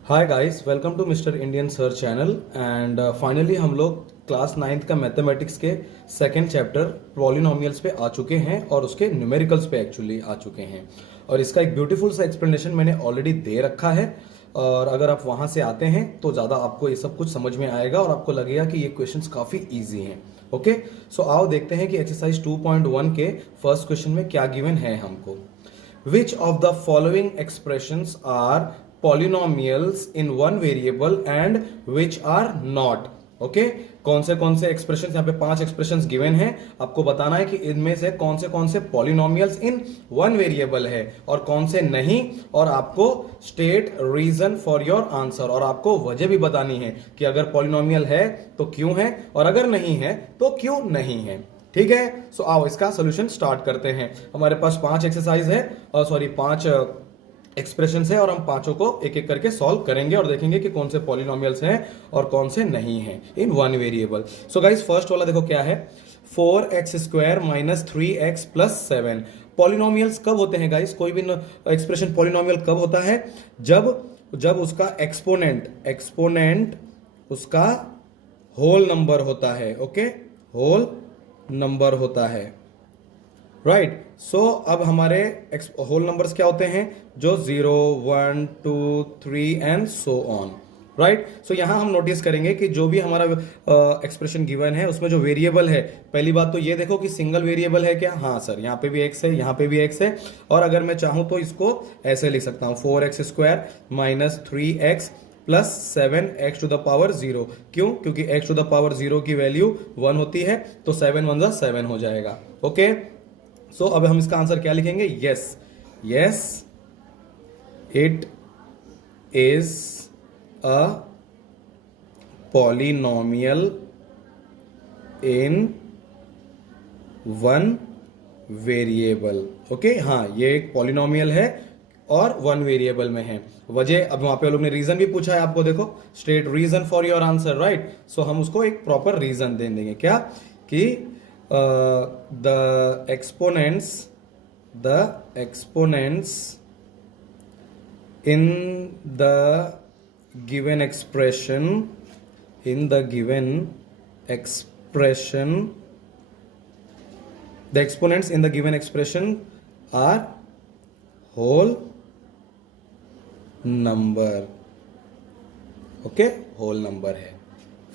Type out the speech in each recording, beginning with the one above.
Hi guys, welcome to mister Indian sir channel. And finally हम लोग class ninth का mathematics के second chapter polynomials पे आ चुके हैं और उसके न्यूमेरिकल्स पे एक्चुअली आ चुके हैं। और इसका एक ब्यूटीफुल सा एक्सप्लेनेशन मैंने ऑलरेडी दे रखा है। और अगर आप वहां से आते हैं तो ज़्यादा आपको ये सब कुछ समझ में आएगा और आपको लगेगा कि ये क्वेश्चंस काफ़ी ईजी हैं। ओके, सो आओ देखते हैं कि एक्सरसाइज 2.1 के फर्स्ट क्वेश्चन में क्या गिवन है हमको। Which of the following expressions are polynomials in one variable and which are not? Okay, कौन से एक्सप्रेशन यहाँ पे 5 एक्सप्रेशंस गिवन हैं। आपको बताना है कि इनमें से कौन से पॉलिनोमियल्स इन वन वेरिएबल है और कौन से नहीं, और आपको state reason for your answer, और आपको वजह भी बतानी है कि अगर पॉलिनोमियल है तो क्यों है और अगर नहीं है तो क्यों नहीं है। ठीक है, सो आओ इसका सोल्यूशन स्टार्ट करते हैं। हमारे पास 5 एक्सरसाइज है और 5 एक्सप्रेशन है और हम पांचों को एक एक करके सॉल्व करेंगे और देखेंगे कि कौन से पॉलिनोमियल्स हैं और कौन से नहीं हैं इन one variable. So guys, first वाला देखो क्या है, 4x² minus 3x plus 7। Polynomials कब होते हैं गाइस? कोई भी एक्सप्रेशन पॉलिनोमियल कब होता है? जब उसका एक्सपोनेंट उसका होल नंबर होता है। ओके, होल नंबर होता है, राइट। सो अब हमारे होल नंबर्स क्या होते हैं? जो 0, 1, 2, 3 एंड सो ऑन, राइट। सो यहां हम नोटिस करेंगे कि जो भी हमारा एक्सप्रेशन गिवन है उसमें जो वेरिएबल है, पहली बात तो ये देखो कि सिंगल वेरिएबल है क्या? हाँ सर, यहाँ पे भी x है, यहाँ पे भी x है। और अगर मैं चाहूं तो इसको ऐसे लिख सकता हूं, 4x² minus 3x plus 7x to the power 0। क्यों? क्योंकि x टू द पावर 0 की वैल्यू 1 होती है, तो 7 1 जा 7 हो जाएगा। ओके, सो अब हम इसका आंसर क्या लिखेंगे? Yes it is a polynomial in one variable. Okay, हाँ ये एक पॉलिनोमियल है और वन वेरिएबल में है। वजह, अब वहां पे लोग ने रीजन भी पूछा है आपको, देखो state reason for your answer, right. So हम उसको एक प्रॉपर रीजन दे देंगे, क्या कि the exponents in the given expression the exponents in the given expression are whole number. Okay, whole number है।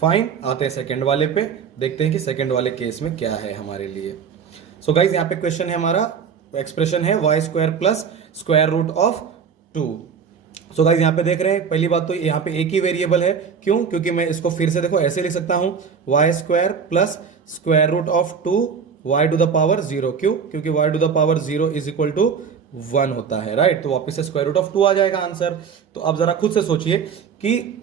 फाइन, आते हैं सेकंड वाले पे, देखते हैं कि सेकंड वाले केस में क्या है हमारे लिए। सो गाइज, यहाँ पे क्वेश्चन है हमारा, एक्सप्रेशन है y² plus square root of 2। So guys यहाँ पे देख रहे हैं, पहली बात तो यहाँ पे एक ही वेरिएबल है। क्यों? क्योंकि मैं इसको फिर से देखो ऐसे लिख सकता हूं, y² plus square root of 2 y to the power 0। क्यों? क्योंकि y to the power 0 is equal to 1 होता है, राइट। तो वापस से स्क्वायर रूट ऑफ 2 आ जाएगा आंसर। तो अब जरा खुद से सोचिए कि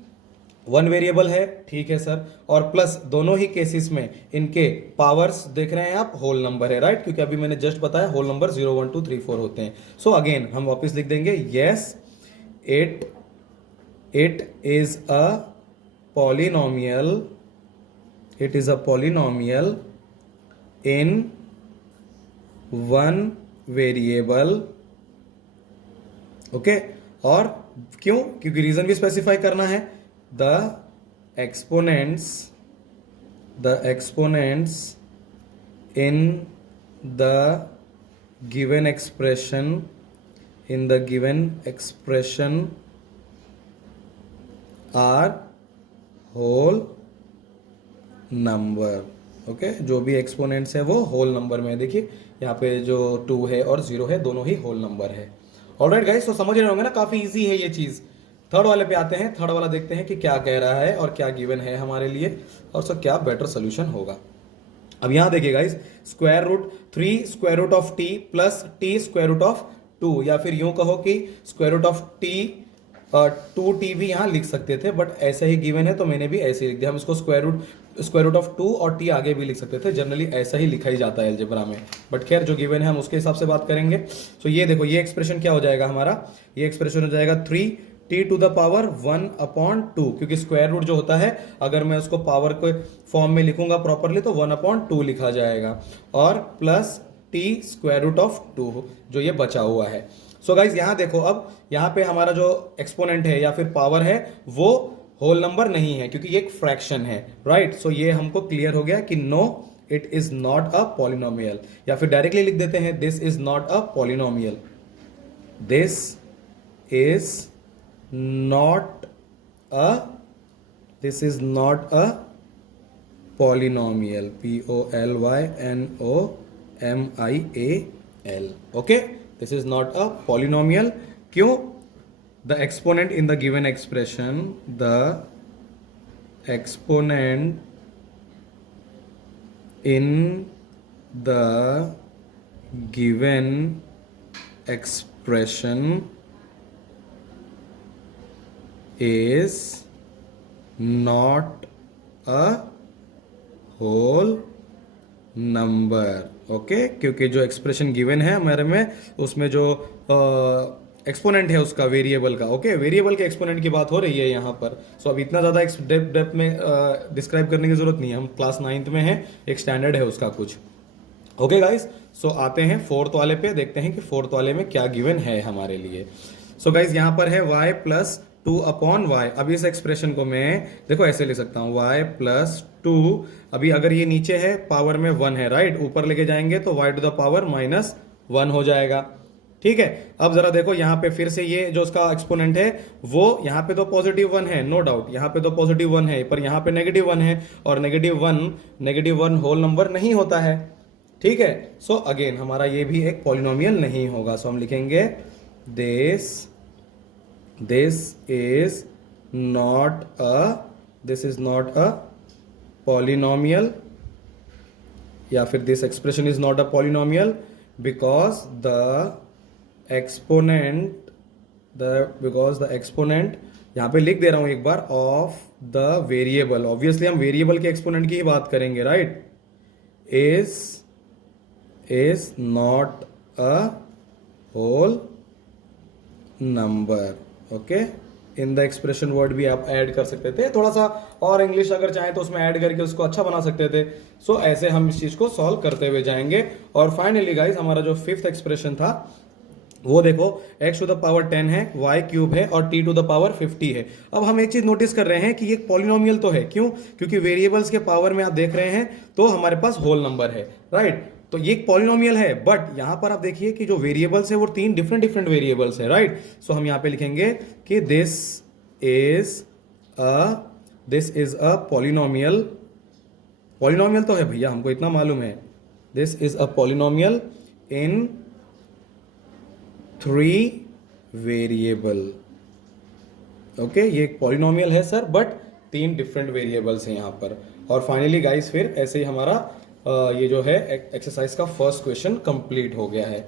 वन वेरिएबल है, ठीक है सर, और प्लस दोनों ही केसेस में इनके पावर्स देख रहे हैं आप, होल नंबर है, राइट। क्योंकि अभी मैंने जस्ट बताया होल नंबर 0, 1, 2, 3, 4 होते हैं। सो अगेन हम वापस लिख देंगे, yes it is a polynomial in one variable. Okay, और क्यों? क्योंकि रीजन भी स्पेसिफाई करना है। The exponents in the given expression are whole number. Okay, जो भी एक्सपोनेंट्स है वो होल नंबर में है। देखिए यहाँ पे जो 2 है और 0 है, दोनों ही होल नंबर है। ऑलराइट गाइस, तो समझ रहे होंगे ना, काफी इजी है ये चीज। थर्ड वाले पे आते हैं, थर्ड वाला देखते हैं कि क्या कह रहा है और क्या गिवन है हमारे लिए और सर क्या बेटर सोल्यूशन होगा। अब यहां देखिए guys, square root 3 square root of T plus T square root of 2, या फिर यूं कहो कि square root of T 2t भी यहां लिख सकते थे, बट ऐसा ही गिवन है तो मैंने भी ऐसे लिख दिया। हम इसको स्क्वायर रूट ऑफ 2 और t आगे भी लिख सकते थे, जनरली ऐसा ही लिखा ही जाता है अलजेब्रा में, बट खैर जो गिवन है हम उसके हिसाब से बात करेंगे। तो ये देखो, ये एक्सप्रेशन क्या हो जाएगा हमारा? ये एक्सप्रेशन हो जाएगा 3t टू द पावर 1/2, क्योंकि स्क्वायर रूट जो होता है अगर मैं उसको पावर के फॉर्म में लिखूंगा प्रॉपरली तो 1/2 लिखा जाएगा, और plus t square root of 2 जो ये बचा हुआ है। सो गाइज यहाँ देखो, अब यहाँ पे हमारा जो एक्सपोनेंट है या फिर पावर है वो होल नंबर नहीं है क्योंकि ये एक फ्रैक्शन है, राइट। सो ये हमको क्लियर हो गया कि no, it is not a polynomial. या फिर डायरेक्टली लिख देते हैं this is not a polynomial, this is not a, this is not a polynomial, polynomial, okay, this is not a polynomial. क्यों? The exponent in the given expression, the exponent in the given expression is not a whole number, okay. क्योंकि जो expression given है हमारे में, उसमें जो exponent है उसका वेरिएबल का, ओके, वेरिएबल के एक्सपोनेंट की बात हो रही है यहाँ पर। सो अब इतना ज़्यादा डेप्थ में डिस्क्राइब करने की जरूरत नहीं है, हम क्लास 9th में हैं, एक स्टैंडर्ड है उसका कुछ, ओके गाइस। सो आते हैं 4th वाले पे, देखते हैं कि 4th वाले में क्या गिवन है हमारे लिए। सो गाइस यहाँ पर है y प्लस 2 अपॉन वाई। अब इस एक्सप्रेशन को मैं देखो ऐसे ले सकता हूँ, y प्लस 2, अभी अगर ये नीचे है पावर में 1 है, राइट, ऊपर लेके जाएंगे तो y to the power minus 1 हो जाएगा, ठीक है। अब जरा देखो यहाँ पे फिर से ये जो उसका एक्सपोनेंट है वो यहाँ पे तो पॉजिटिव 1 है, नो डाउट, यहाँ पे तो पॉजिटिव 1 है, पर यहाँ पे नेगेटिव 1 है, और नेगेटिव 1 होल नंबर नहीं होता है, ठीक है। सो अगेन हमारा ये भी एक पॉलिनोमियल नहीं होगा। सो हम लिखेंगे this is not a polynomial, या फिर this expression is not a polynomial because the exponent यहां पे लिख दे रहा हूं एक बार, ऑफ द वेरिएबल, ऑब्वियसली हम वेरिएबल के एक्सपोनेंट की ही बात करेंगे, right, is not a whole number, okay. In the expression word भी आप ऐड कर सकते थे, थोड़ा सा और इंग्लिश अगर चाहें तो उसमें ऐड करके उसको अच्छा बना सकते थे। सो ऐसे हम इस चीज को सॉल्व करते हुए जाएंगे। और फाइनली गाइस हमारा जो 5th एक्सप्रेशन था वो देखो, x टू द पावर 10 है, y क्यूब है और t टू द पावर 50 है। अब हम एक चीज नोटिस कर रहे हैं कि ये पॉलिनोमियल तो है, क्यों? क्योंकि वेरिएबल्स के पावर में आप देख रहे हैं तो हमारे पास होल नंबर है, राइट। तो ये एक पॉलिनोमियल है, बट यहां पर आप देखिए कि जो वेरिएबल्स है वो 3 डिफरेंट वेरिएबल्स है, राइट। सो हम यहां पे लिखेंगे कि this is a polynomial, polynomial तो है भैया, हमको इतना मालूम है, this is a polynomial in 3 variable, okay. ये एक पॉलिनोमियल है सर, बट 3 डिफरेंट वेरिएबल्स हैं यहां पर। और फाइनली गाइस फिर ऐसे ही हमारा ये जो है एक्सरसाइज का फर्स्ट क्वेश्चन कंप्लीट हो गया है,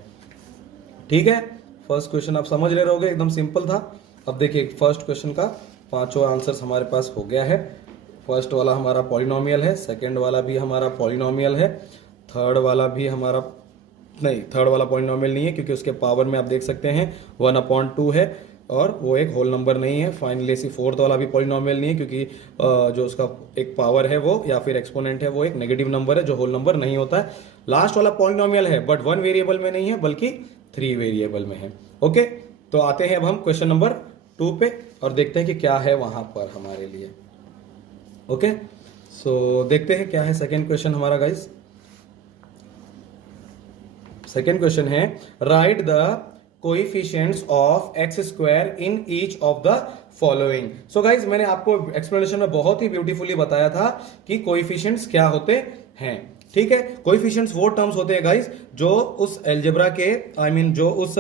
ठीक है। फर्स्ट क्वेश्चन आप समझ रहे होगे, एकदम सिंपल था। अब देखिए फर्स्ट क्वेश्चन का 5 आंसर्स हमारे पास हो गया है। फर्स्ट वाला हमारा पॉलिनोमियल है, सेकंड वाला भी हमारा पॉलिनोमियल है, थर्ड वाला पॉलिनोमियल नहीं है क्योंकि उसके पावर में आप देख सकते हैं 1/2 है और वो एक होल नंबर नहीं है। फाइनली सी 4th वाला भी पॉलिनोमियल नहीं है क्योंकि जो उसका एक पावर है वो या फिर एक्सपोनेंट है वो एक नेगेटिव नंबर है जो होल नंबर नहीं होता है। लास्ट वाला पॉलिनोमियल है बट 1 वेरिएबल में नहीं है बल्कि 3 वेरिएबल में है, ओके। तो आते हैं अब हम क्वेश्चन नंबर 2 पे और देखते हैं कि क्या है वहां पर हमारे लिए, ओके। सो देखते हैं क्या है सेकेंड क्वेश्चन हमारा गाइस। सेकेंड क्वेश्चन है, right the coefficients of x square in each of the following. So guys मैंने आपको एक्सप्लेनेशन में बहुत ही ब्यूटीफुली बताया था कि कोएफिशिएंट्स क्या होते हैं, ठीक है। कोएफिशिएंट्स वो टर्म्स होते हैं गाइज जो उस एल्जेब्रा के जो उस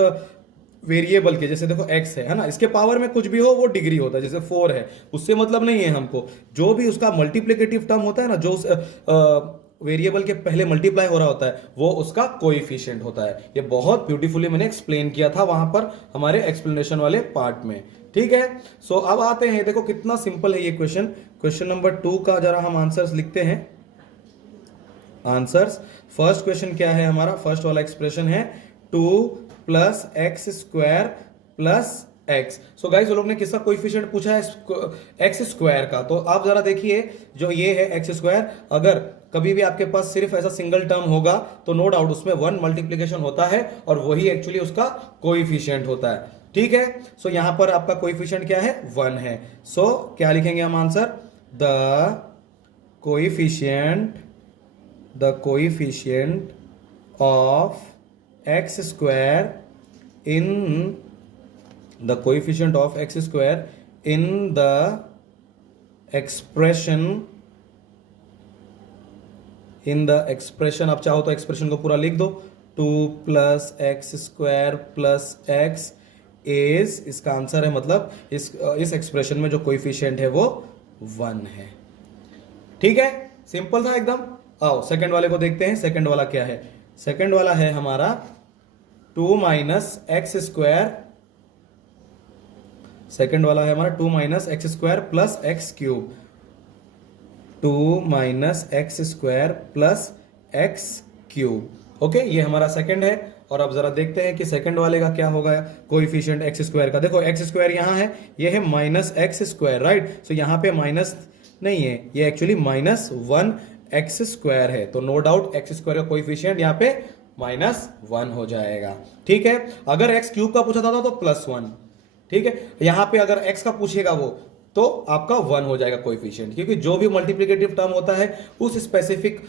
वेरिएबल के, जैसे देखो x है ना, इसके पावर में कुछ भी हो वो डिग्री होता है, जैसे 4 है, उससे मतलब नहीं है हमको। जो भी उसका मल्टीप्लिकेटिव टर्म होता है ना, जो उस वेरिएबल के पहले मल्टीप्लाई हो रहा होता है वो उसका कोएफिशिएंट होता है। ये बहुत ब्यूटीफुली मैंने एक्सप्लेन किया था वहां पर हमारे एक्सप्लेनेशन वाले पार्ट में, ठीक है। सो अब आते हैं, देखो कितना सिंपल है ये क्वेश्चन। क्वेश्चन नंबर 2 का जरा हम आंसर्स लिखते हैं। आंसर्स, फर्स्ट क्वेश्चन क्या है हमारा, फर्स्ट वाला एक्सप्रेशन है 2 + x² + एक्स। सो गाइस वो लोग ने किसका कोएफिशिएंट पूछा है? एक्स स्क्वायर का। तो आप जरा देखिए, जो ये है एक्स स्क्वायर, अगर कभी भी आपके पास सिर्फ ऐसा सिंगल टर्म होगा तो नो डाउट उसमें 1 मल्टीप्लीकेशन होता है और वही एक्चुअली उसका कोएफिशिएंट होता है। ठीक है, सो यहां पर आपका कोएफिशिएंट क्या है? 1 है। सो क्या लिखेंगे हम answer? Coefficient the coefficient of x square in the coefficient of x square in the expression आप चाहो तो एक्सप्रेशन को पूरा लिख दो, 2 plus x square plus x is, इसका आंसर है, मतलब इस एक्सप्रेशन में जो कोएफिशिएंट है वो 1 है। ठीक है, सिंपल था एकदम। आओ सेकंड वाले को देखते हैं। सेकंड वाला क्या है? सेकंड वाला है हमारा 2 माइनस एक्स स्क्वायर, सेकेंड वाला है हमारा 2 minus x square plus x cube, 2 minus x square plus x cube. Okay, ये हमारा सेकंड है। और अब जरा देखते हैं कि सेकंड वाले का क्या होगा कोएफिशिएंट एक्स स्क्वायर का। देखो एक्स स्क्वायर यहां है, ये है माइनस एक्स स्क्वायर, राइट। सो यहां पे माइनस नहीं है, ये एक्चुअली माइनस 1 एक्स स्क्वायर है। तो नो डाउट एक्स स्क्वायर का कोएफिशिएंट यहाँ पे -1 हो जाएगा। ठीक है, अगर एक्स क्यूब का पूछा था तो +1। ठीक है, यहां पे अगर x का पूछेगा वो तो आपका 1 हो जाएगा कोएफिशिएंट, क्योंकि जो भी मल्टीप्लिकेटिव टर्म होता है उस स्पेसिफिक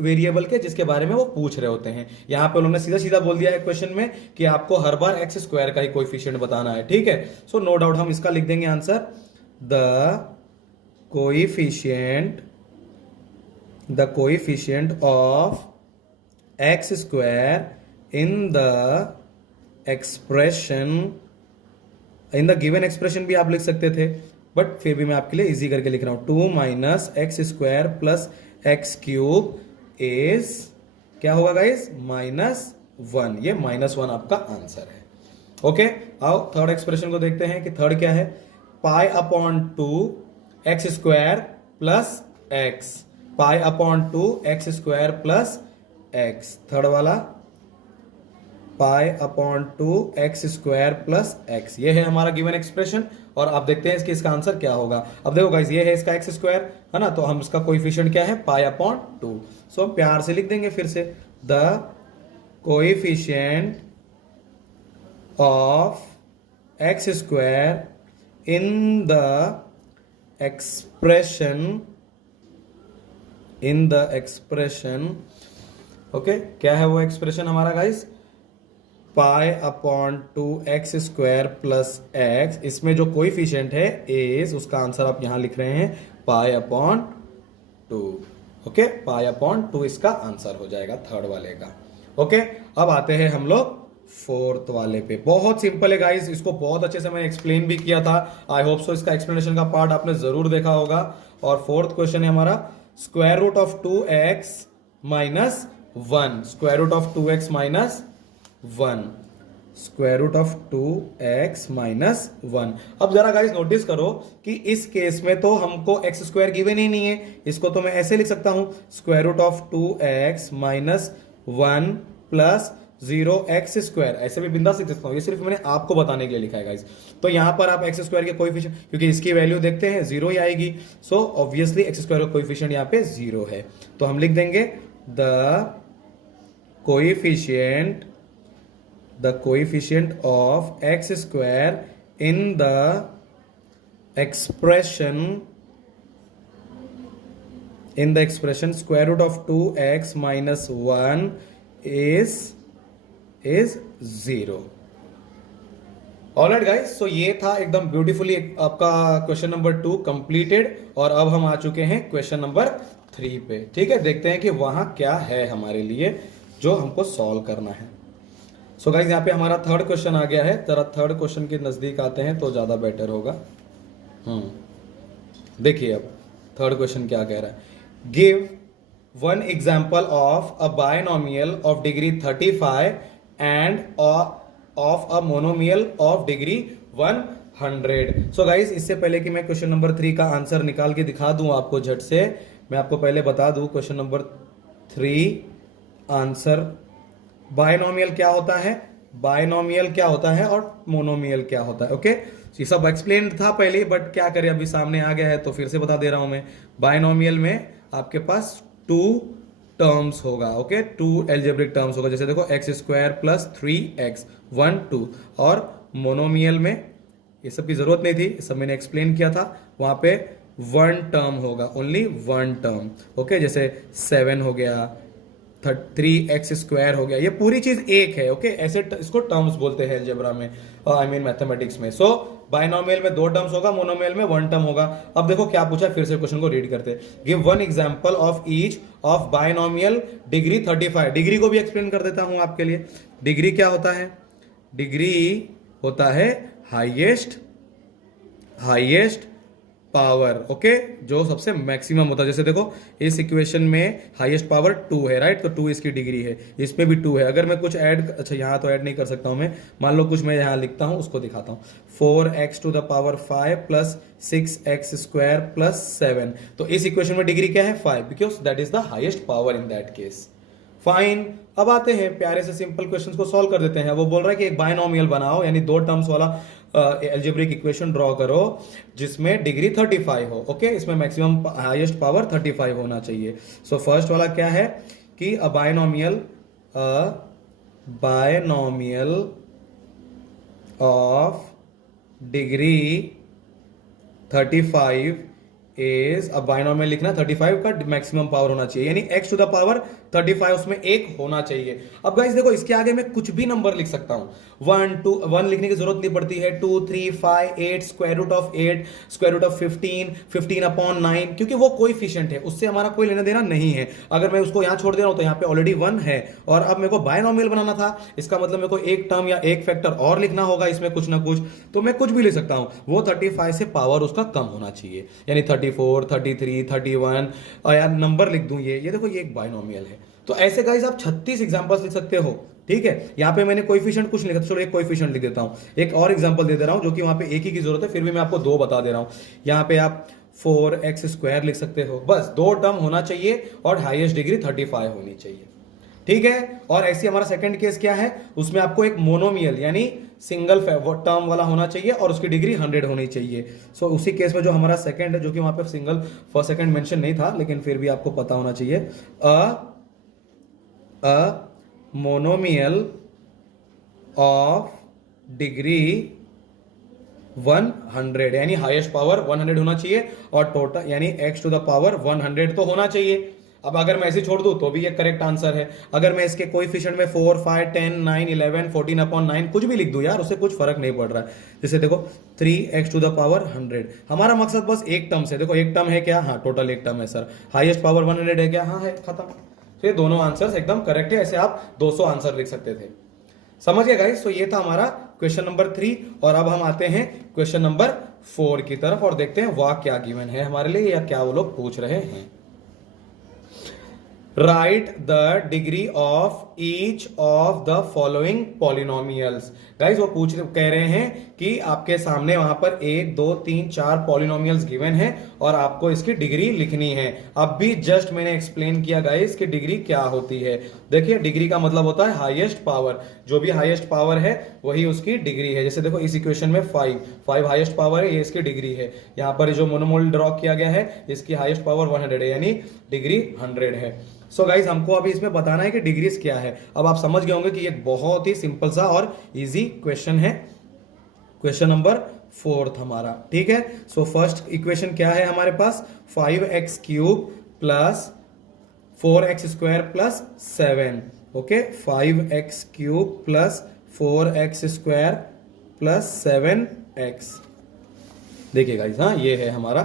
वेरिएबल के जिसके बारे में वो पूछ रहे होते हैं। यहां पे उन्होंने सीधा सीधा बोल दिया है क्वेश्चन में कि आपको हर बार एक्स स्क्वायर का ही कोएफिशिएंट बताना है। ठीक है, सो नो डाउट हम इसका लिख देंगे answer, the coefficient of x square in the expression, in the given expression भी आप लिख सकते थे, बट फिर भी मैं आपके लिए इजी करके लिख रहा हूं, 2 minus x square plus x cube is, क्या होगा गाइस? -1। ये -1 आपका आंसर है। ओके, आओ थर्ड एक्सप्रेशन को देखते हैं कि थर्ड क्या है। Pi upon 2 x square plus x, pi upon 2 x square plus x. Third वाला pi upon 2 x square plus x, ये है हमारा गिवन एक्सप्रेशन। और आप देखते हैं इसका आंसर क्या होगा। अब देखो गाइस, ये है इसका एक्स स्क्वायर, है ना, तो हम इसका कोएफिशिएंट क्या है? Pi upon 2। सो प्यार से लिख देंगे फिर से, the coefficient of x square in the expression, okay, क्या है वो एक्सप्रेशन हमारा गाइस? पाई upon 2 x square plus x, इसमें जो कोएफिशिएंट है इज, उसका आंसर आप यहां लिख रहे हैं पाई अपॉन 2। ओके, पाई अपॉन 2 इसका आंसर हो जाएगा थर्ड वाले का। ओके, अब आते हैं हम लोग फोर्थ वाले पे। बहुत सिंपल है गाइस, इसको बहुत अच्छे से मैंने एक्सप्लेन भी किया था। आई होप सो इसका एक्सप्लेनेशन का पार्ट आपने जरूर देखा होगा। और फोर्थ क्वेश्चन है हमारा square root of 2x minus 1, square root of 2x minus 1, square root of 2x minus 1। अब जरा गाइस नोटिस करो कि इस केस में तो हमको एक्स स्क्वायर गिवन ही नहीं है, इसको तो मैं ऐसे लिख सकता हूं, square root of 2x minus 1 plus 0x square, ऐसे भी बिंदास लिख सकता हूं। ये सिर्फ मैंने आपको बताने के लिए लिखा है गाइस। तो यहां पर आप एक्स स्क्वायर के कोएफिशिएंट, क्योंकि इसकी वैल्यू देखते हैं 0 ही आएगी, सो ऑब्वियसली एक्स स्क्वायर का कोएफिशिएंट यहां पे 0 है। तो हम लिख देंगे the coefficient of x square in the expression square root of 2x minus 1 is 0। Alright guys, so ये था एकदम ब्यूटीफुली आपका क्वेश्चन नंबर 2 कंप्लीटेड। और अब हम आ चुके हैं क्वेश्चन नंबर 3 पे। ठीक है, देखते हैं कि वहां क्या है हमारे लिए जो हमको सॉल्व करना है। सो गाइस, यहाँ पे हमारा थर्ड क्वेश्चन आ गया है। जरा थर्ड क्वेश्चन के नजदीक आते हैं तो ज्यादा बेटर होगा। देखिए अब थर्ड क्वेश्चन क्या कह रहा है। Give one example of a binomial of degree 35 end of a monomial of degree 100। So guys, इससे पहले कि मैं क्वेश्चन नंबर 3 का आंसर निकाल के दिखा दूं आपको झट से, मैं आपको पहले बता दूं क्वेश्चन नंबर 3 आंसर। बायनोमियल क्या होता है? बायनोमियल क्या होता है और मोनोमियल क्या होता है। ओके, ये सब एक्सप्लेन था पहले, बट क्या करें अभी सामने आ गया है तो फिर से बता दे रहा हूं मैं। बायनोमियल में आपके पास टू टर्म्स होगा। ओके, टू एल्जेब्रिक टर्म्स होगा, जैसे देखो एक्स स्क्वायर प्लस 3x 1 2। और मोनोमियल में ये सब की जरूरत नहीं थी, सब मैंने एक्सप्लेन किया था। वहां पे वन टर्म होगा, ओनली वन टर्म। ओके, जैसे 7 हो गया, 3x² हो गया, ये पूरी चीज एक है। ओके, ऐसे इसको टर्म्स बोलते हैं अलजेब्रा में, आई मीन मैथमेटिक्स में। सो बायनोमियल में दो टर्म्स होगा, मोनोमियल में वन टर्म होगा। अब देखो क्या पूछा, फिर से क्वेश्चन को रीड करते। Give one example of each of binomial degree 35। Degree को भी एक्सप्लेन कर देता हूं आपके लिए। डिग्री क्या होता है? डिग्री होता है हाईएस्ट पावर। ओके, जो सबसे मैक्सिमम होता है। जैसे देखो इस इक्वेशन में हाईएस्ट पावर 2 है, राइट? तो 2 इसकी डिग्री है, इसमें भी 2 है। अगर मैं कुछ ऐड, अच्छा यहां तो ऐड नहीं कर सकता हूं मैं, मान लो कुछ मैं यहां लिखता हूं, उसको दिखाता हूं। 4x⁵ plus 6x² plus 7। तो इस इक्वेशन में डिग्री क्या है? 5, because that is the highest power in that case. Fine. अब आते हैं प्यारे से सिंपल क्वेश्चंस को सॉल्व कर देते हैं। वो बोल रहा है कि एक बायनोमियल बनाओ, यानी दो टर्म्स वाला एल्जेब्रिक इक्वेशन ड्रॉ करो जिसमें डिग्री 35 हो। ओके, इसमें मैक्सिमम हाईएस्ट पावर 35 होना चाहिए। सो फर्स्ट वाला क्या है कि अ बायनोमियल ऑफ डिग्री 35 इज, अब बायनोमियल लिखना, 35 का मैक्सिमम पावर होना चाहिए, यानी x⁵ उसमें एक होना चाहिए। अब गाइस देखो, इसके आगे मैं कुछ भी नंबर लिख सकता हूं। 1 लिखने की जरूरत नहीं पड़ती है। 2 3 5 8 √8 √15 15/9, क्योंकि वो कोएफिशिएंट है, उससे हमारा कोई लेना देना नहीं है। अगर मैं उसको यहां छोड़ दे रहा हूं तो यहां पे ऑलरेडी 1 है, और अब मेरे को बायनोमियल बनाना था, इसका मतलब मेरे को एक टर्म या एक फैक्टर और लिखना होगा इसमें कुछ ना कुछ। तो मैं कुछ भी लिख सकता हूं, वो 35 से पावर उसका कम होना चाहिए, यानी 34 33 31, और यार नंबर लिख दूं ये देखो, ये एक बायनोमियल है। तो ऐसे गाइस आप 36 एग्जांपल्स लिख सकते हो। ठीक है, यहां पे मैंने कोएफिशिएंट कुछ नहीं लिखा, चलो एक कोएफिशिएंट लिख देता हूं। एक और एग्जांपल दे रहा हूं, जो कि वहां पे एक ही की जरूरत है, फिर भी मैं आपको दो बता दे रहा हूं। यहां पे आप 4x² लिख सकते हो, बस दो टर्म होना चाहिए और हाईएस्ट डिग्री 35 होनी चाहिए। ठीक है, और ऐसे हमारा सेकंड केस क्या है, उसमें आपको एक मोनोमियल यानी सिंगल टर्म वाला होना चाहिए और उसकी डिग्री 100 होनी चाहिए। सो उसी केस में जो हमारा सेकंड है, जो कि वहां पे सिंगल फर्स्ट सेकंड मेंशन नहीं था, लेकिन फिर भी आपको पता होना चाहिए, अ मोनोमियल ऑफ डिग्री 100, यानी हाईएस्ट पावर 100 होना चाहिए, और टोटल यानी x⁵ 100 तो होना चाहिए। अब अगर मैं ऐसे छोड़ दूं तो भी ये करेक्ट आंसर है। अगर मैं इसके कोएफिशिएंट में 4 5 10 9 11 14/9 कुछ भी लिख दूं यार, उससे कुछ फर्क नहीं पड़ रहा है। जैसे देखो 3x⁻100, हमारा मकसद बस एक टर्म से, देखो एक टर्म है क्या? हाँ, टोटल एक टर्म है सर। हाईएस्ट पावर 100 है क्या? हाँ है, खत्म। तो ये दोनों आंसर्स एकदम करेक्ट है। ऐसे आप 200 आंसर लिख सकते थे। समझ गए गाइस? तो ये था हमारा क्वेश्चन नंबर 3, और अब हम आते हैं क्वेश्चन नंबर 4 की तरफ और देखते हैं वह क्या गिवन है हमारे लिए, या क्या वो लोग पूछ रहे हैं। Right the degree of each of the following polynomials. Guys वो कह रहे हैं कि आपके सामने वहां पर 1 2 3 4 पॉलिनोमियल्स गिवन है और आपको इसकी डिग्री लिखनी है। अब भी जस्ट मैंने एक्सप्लेन किया गाइस कि डिग्री क्या होती है। देखिए, डिग्री का मतलब होता है हाईएस्ट पावर, जो भी हाईएस्ट पावर है वही उसकी डिग्री है। जैसे देखो इस इक्वेशन में 5 हाईएस्ट पावर है, ये इसकी डिग्री है। यहाँ पर जो मोनोमोल ड्रॉ किया गया है, इसकी हाईएस्ट पावर 100 है, यानी डिग्री 100 है। सो गाइस, हमको अभी इसमें बताना है कि डिग्रीज क्या है। अब आप समझ गए होंगे कि ये बहुत ही सिंपल सा और इजी क्वेश्चन है। क्वेश्चन नंबर 4 हमारा, ठीक है। सो फर्स्ट इक्वेशन क्या है हमारे पास? 5x³ plus 4x² plus 7। Okay, 5x³ plus 4x² plus 7x। देखिए गाइस, हाँ ये है हमारा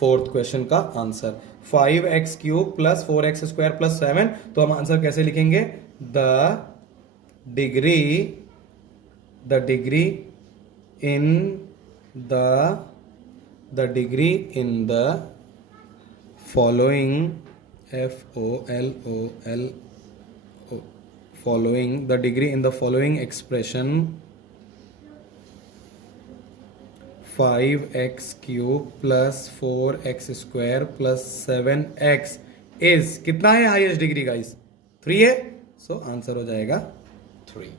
फोर्थ क्वेश्चन का answer. 5x³ plus 4x² plus 7। तो हम आंसर कैसे लिखेंगे? The degree in the following the degree in the following expression 5x³ plus 4x² plus 7x is कितना है हाईएस्ट डिग्री गाइस? 3 है। सो आंसर हो जाएगा 3।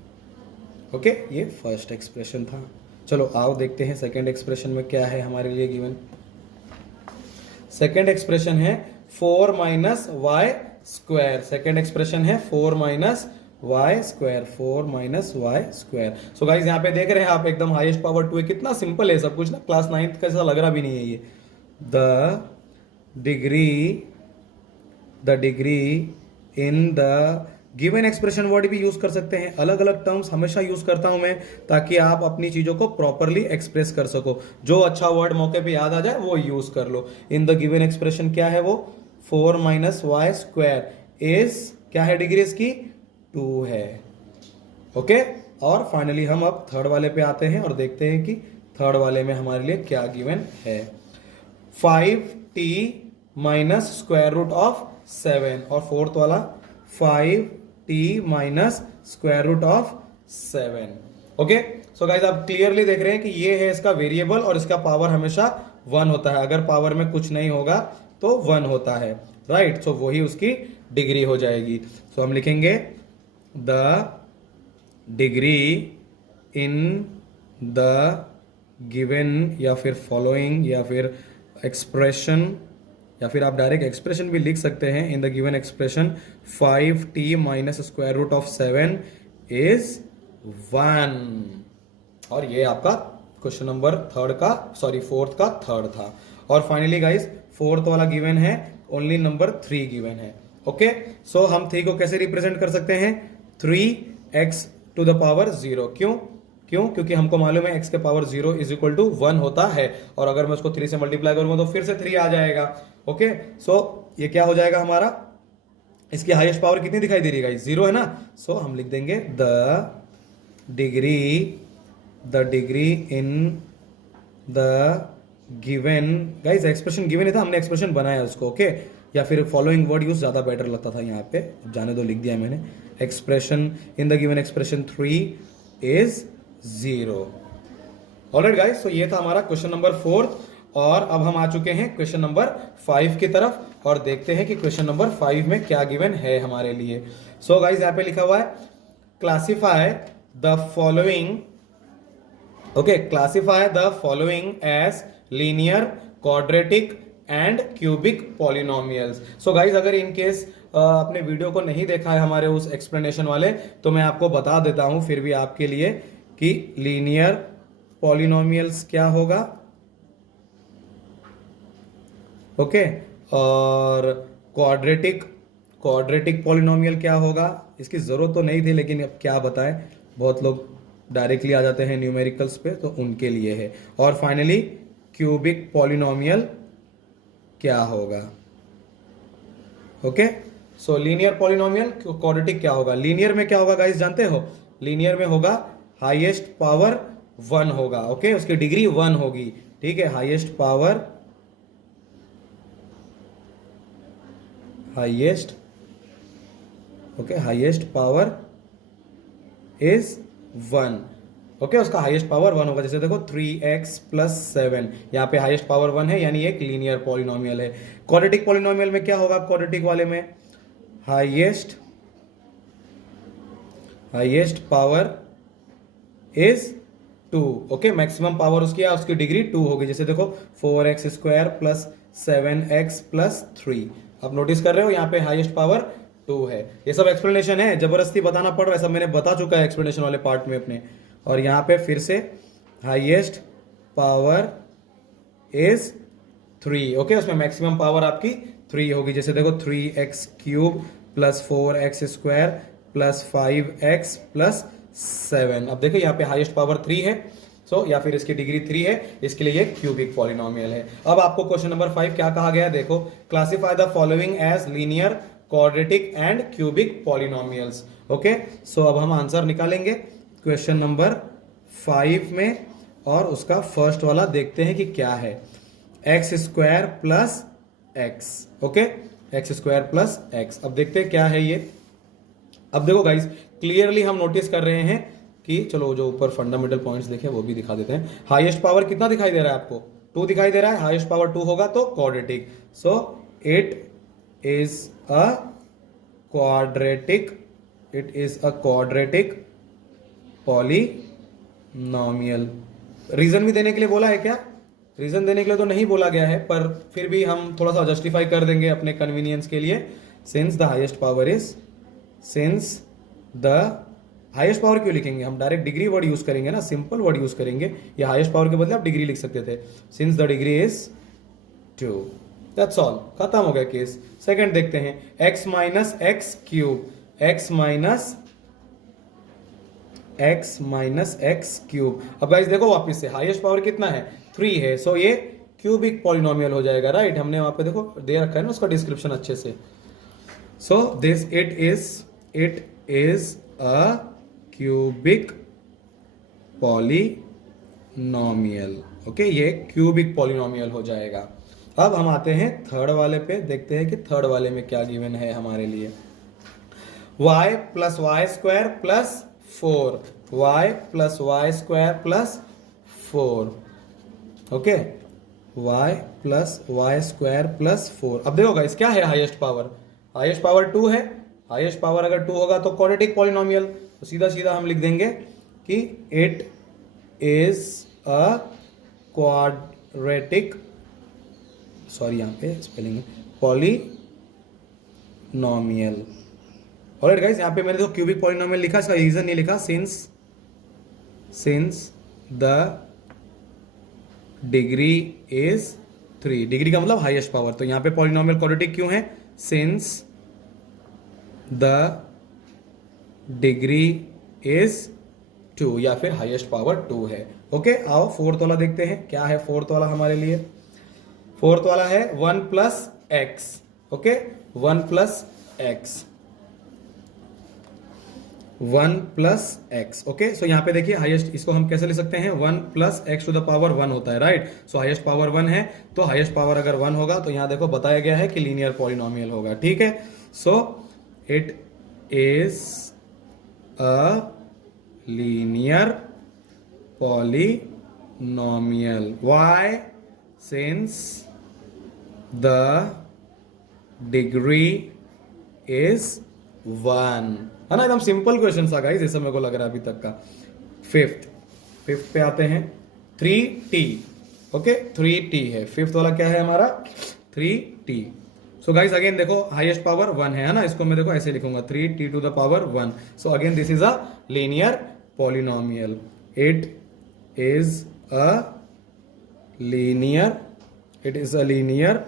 ओके, ये फर्स्ट एक्सप्रेशन था। चलो आओ देखते हैं सेकेंड एक्सप्रेशन में क्या है हमारे लिए गिवन। सेकेंड एक्सप्रेशन है 4 minus Y square. Second expression है 4 minus Y square, 4 minus Y square. So guys यहाँ पे देख रहे हैं आप, एकदम हाईएस्ट पावर 2 है। कितना सिंपल है सब कुछ ना, क्लास 9th का जैसा लग रहा भी नहीं है ये। The degree in the given expression word भी यूज कर सकते हैं। अलग अलग टर्म्स हमेशा यूज करता हूं मैं, ताकि आप अपनी चीजों को प्रॉपरली एक्सप्रेस कर सको। जो अच्छा वर्ड मौके पे याद आ जाए वो यूज कर लो। इन द गिवन एक्सप्रेशन क्या है वो, 4 माइनस वाई स्क्वायर इज, क्या है डिग्री इसकी, 2 है। ओके, और फाइनली हम अब थर्ड वाले पे आते हैं और देखते हैं कि थर्ड वाले में हमारे लिए क्या गिवन है। 5t minus square root of 7, और फोर्थ वाला 5t minus square root of 7। Okay, so guys आप क्लियरली देख रहे हैं कि ये है इसका वेरिएबल और इसका पावर हमेशा 1 होता है। अगर पावर में कुछ नहीं होगा तो 1 होता है, राइट। सो वही उसकी डिग्री हो जाएगी। सो हम लिखेंगे the degree in the given, या फिर फॉलोइंग, या फिर एक्सप्रेशन, या फिर आप डायरेक्ट एक्सप्रेशन भी लिख सकते हैं। In the given expression 5t minus square root of 7 is 1। और ये आपका क्वेश्चन नंबर फोर्थ का थर्ड था। और फाइनली गाइस फोर्थ वाला गिवन है, ओनली नंबर 3 गिवन है। ओके, सो हम 3 को कैसे रिप्रेजेंट कर सकते हैं, 3x टू द पावर 0। क्योंकि हमको मालूम है x के पावर 0 इज इक्वल टू 1 होता है, और अगर मैं उसको 3 से मल्टीप्लाई करूंगा तो फिर से 3 आ जाएगा। ओके, सो ये क्या हो जाएगा हमारा, इसकी हाईएस्ट पावर कितनी दिखाई दे रही है, 0 है ना। सो हम लिख देंगे the degree in the given, guys expression given था, हमने एक्सप्रेशन बनाया उसको। ओके, या फिर फॉलोइंग वर्ड यूज ज्यादा बेटर लगता था यहाँ पे, जाने दो, लिख दिया मैंने। Expression in the given expression 3 is 0। Alright guys, so ये था हमारा क्वेश्चन नंबर 4। और अब हम आ चुके हैं क्वेश्चन नंबर 5 की तरफ, और देखते हैं कि क्वेश्चन नंबर 5 में क्या गिवन है हमारे लिए। सो गाइस यहाँ पे लिखा हुआ है classify the following, okay, classify the following as linear, quadratic and cubic polynomials. So guys अगर इन केस आपने वीडियो को नहीं देखा है हमारे उस एक्सप्लेनेशन वाले, तो मैं आपको बता देता हूं फिर भी आपके लिए कि लीनियर पॉलिनोमियल्स क्या होगा, ओके, और क्वाड्रेटिक पॉलिनोमियल क्या होगा। इसकी जरूरत तो नहीं थी, लेकिन अब क्या बताएं, बहुत लोग डायरेक्टली आ जाते हैं न्यूमेरिकल्स पे, तो उनके लिए है। और फाइनली क्यूबिक पॉलिनोमियल क्या होगा। ओके, सो लीनियर पॉलिनोमियल, क्वाड्रेटिक क्या होगा। लीनियर में क्या होगा गाइस जानते हो, लीनियर में होगा हाईएस्ट पावर 1 होगा। ओके, उसकी डिग्री 1 होगी, ठीक है। Highest power is 1। ओके, उसका हाईएस्ट पावर 1 होगा। जैसे देखो 3x प्लस 7, यहाँ पे हाईएस्ट पावर 1 है, यानी एक लीनियर पॉलिनोमियल है। क्वाड्रेटिक पॉलिनोमियल में क्या होगा, क्वाड्रेटिक वाले में highest power is 2। Okay, maximum power उसकी डिग्री 2 होगी। जैसे देखो 4x square plus 7x plus 3। आप नोटिस कर रहे हो यहाँ पे हाईएस्ट पावर 2 है। ये सब एक्सप्लेनेशन है, जबरदस्ती बताना पड़ रहा है, सब मैंने बता चुका है एक्सप्लेनेशन वाले पार्ट में अपने। और यहाँ पे फिर से हाईएस्ट पावर इज 3। ओके, उसमें मैक्सिमम पावर आपकी 3 होगी। जैसे देखो 3x cube plus 4x square plus 5x plus 7। अब देखो यहाँ पे हाईएस्ट पावर 3 है, सो या फिर इसकी डिग्री 3 है, इसके लिए ये क्यूबिक पॉलिनोमियल है। अब आपको क्वेश्चन नंबर 5 क्या कहा गया, देखो classify the following as linear, quadratic and cubic polynomials. Okay, so अब हम आंसर निकालेंगे क्वेश्चन नंबर 5 में, और उसका फर्स्ट वाला देखते हैं कि क्या है, x square plus x. Okay, x square plus x. अब देखते हैं क्या है ये। अब देखो गाइस क्लियरली हम नोटिस कर रहे हैं कि, चलो जो ऊपर फंडामेंटल पॉइंट्स देखे वो भी दिखा देते हैं। हाईएस्ट पावर कितना दिखाई दे रहा है आपको, 2 दिखाई दे रहा है। हाईएस्ट पावर 2 होगा तो quadratic, so it is a quadratic polynomial. Reason भी देने के लिए बोला है क्या? रीजन देने के लिए तो नहीं बोला गया है, पर फिर भी हम थोड़ा सा जस्टिफाई कर देंगे अपने कन्वीनियंस के लिए। Since the highest power is, since the highest power क्यों लिखेंगे हम? डायरेक्ट डिग्री वर्ड यूज करेंगे ना, सिंपल वर्ड यूज करेंगे। या हाईएस्ट पावर के बदले आप डिग्री लिख सकते थे। Since the degree is 2, that's all, खत्म हो गया केस। सेकंड देखते हैं, x minus x cube, x minus x cube. अब गाइस देखो वापस से, हाईएस्ट पावर कितना है? 3 है, सो ये क्यूबिक पॉलिनोमियल हो जाएगा, राइट? हमने वहां पे देखो दे रखा है ना उसका डिस्क्रिप्शन अच्छे से। So this it is a cubic polynomial. Okay, ये क्यूबिक पॉलिनोमियल हो जाएगा। अब हम आते हैं थर्ड वाले पे, देखते हैं कि थर्ड वाले में क्या गिवन है हमारे लिए। y plus Y square plus 4, y plus Y square plus 4। Okay, y plus Y square plus 4। अब देखो गाइस क्या है हाईएस्ट पावर? हाईएस्ट पावर 2 है। हाईएस्ट पावर अगर 2 होगा तो क्वाड्रेटिक पॉलिनोमियल, तो सीधा सीधा हम लिख देंगे कि it is a quadratic, sorry यहाँ पे स्पेलिंग है, पॉलिनोमियल। ऑलराइट गाइस, यहाँ पे मैंने तो क्यूबिक पॉलिनोमियल लिखा, इसका रीजन नहीं लिखा। Since the degree is 3, degree का मतलब हाईएस्ट पावर, तो यहाँ पे पॉलिनोमियल क्वाड्रेटिक क्यों है? सिंस द डिग्री इज 2, या फिर हाईएस्ट पावर 2 है। ओके, आओ फोर्थ वाला देखते हैं, क्या है फोर्थ वाला हमारे लिए। फोर्थ वाला है 1 plus x. Okay, 1 plus x, 1 plus x. Okay, so यहाँ पे देखिए हाईएस्ट, इसको हम कैसे लिख सकते हैं? 1 plus X to the power 1 होता है, राइट? सो हाईएस्ट पावर 1 है, तो हाईएस्ट पावर अगर 1 होगा तो यहाँ देखो बताया गया है कि लीनियर पॉलिनोमियल होगा, ठीक है? सो it is a linear polynomial. Why? Since the degree is 1, है ना? एकदम सिंपल क्वेश्चन था गाइस, जैसा मेरे को लग रहा है अभी तक का। फिफ्थ पे आते हैं, 3t। ओके, 3t है फिफ्थ वाला। क्या है हमारा? 3t। सो गाइस अगेन देखो हाईएस्ट पावर 1 है ना, इसको मैं देखो ऐसे लिखूंगा 3t to the power 1। So again this is a linear polynomial. It is a linear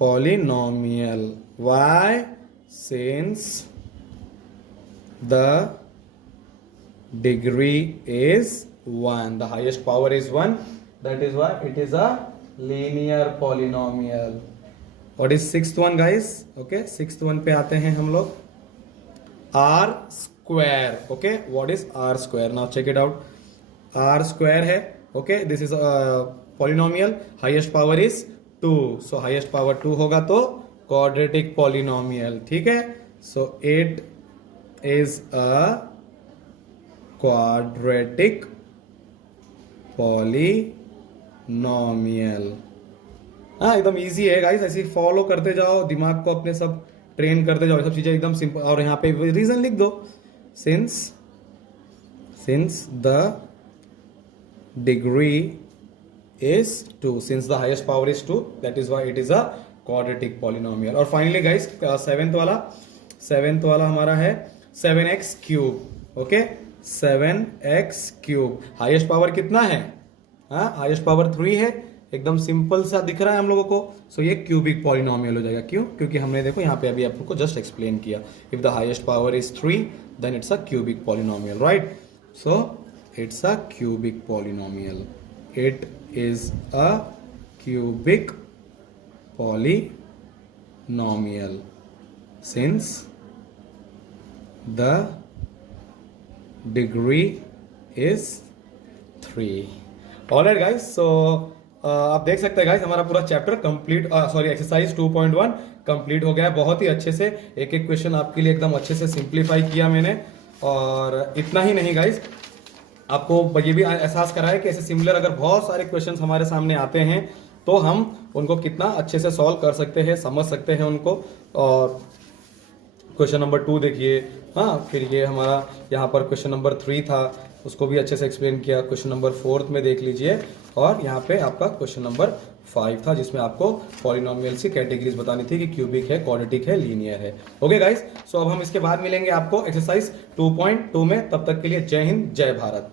polynomial. Why? Since the degree is 1, the highest power is 1, that is why it is a linear polynomial. What is sixth one guys? Okay, sixth one पे आते हैं हम लोग, r square. Okay, what is r square? Now check it out. r square है, okay, this is a polynomial, highest power is 2, so highest power 2 होगा तो quadratic polynomial, ठीक है? so it is a quadratic polynomial। हाँ, एकदम easy है guys, ऐसे follow करते जाओ, दिमाग को अपने सब ट्रेन करते जाओ, सब चीजें एकदम सिंपल। और यहाँ पे रीजन लिख दो, since the degree is 2, since the highest power is 2, that is why it is a quadratic polynomial। और फाइनली गाइस सेवेंथ वाला हमारा है 7x cube. Okay, 7x cube, highest power कितना है? हाँ, हाईएस्ट पावर 3 है, एकदम सिंपल सा दिख रहा है हम लोगों को। सो ये क्यूबिक पॉलिनोमियल हो जाएगा। क्यों? क्योंकि हमने देखो यहाँ पे अभी आपको जस्ट एक्सप्लेन किया, if the highest power is 3 then it's a cubic polynomial, right? So it's a cubic polynomial. It is a cubic polynomial since the degree is 3। Alright guys, so आप देख सकते हैं गाइस हमारा पूरा chapter complete, sorry exercise 2.1 complete हो गया है बहुत ही अच्छे से। एक एक क्वेश्चन आपके लिए एकदम अच्छे से सिंप्लीफाई किया मैंने। और इतना ही नहीं गाइस, आपको ये भी एहसास कराया कि ऐसे सिमिलर अगर बहुत सारे क्वेश्चंस हमारे सामने आते हैं तो हम उनको कितना अच्छे से सॉल्व कर सकते हैं, समझ सकते हैं उनको। और क्वेश्चन नंबर 2 देखिए। हाँ, फिर ये हमारा यहाँ पर क्वेश्चन नंबर 3 था, उसको भी अच्छे से एक्सप्लेन किया। क्वेश्चन नंबर 4 में देख लीजिए, और यहाँ पे आपका क्वेश्चन नंबर 5 था, जिसमें आपको पॉलिनोमियल्स की कैटेगरीज बतानी थी कि क्यूबिक है, क्वाड्रेटिक है, लीनियर है। ओके गाइस, सो अब हम इसके बाद मिलेंगे आपको एक्सरसाइज 2.2 में। तब तक के लिए जय हिंद, जय भारत।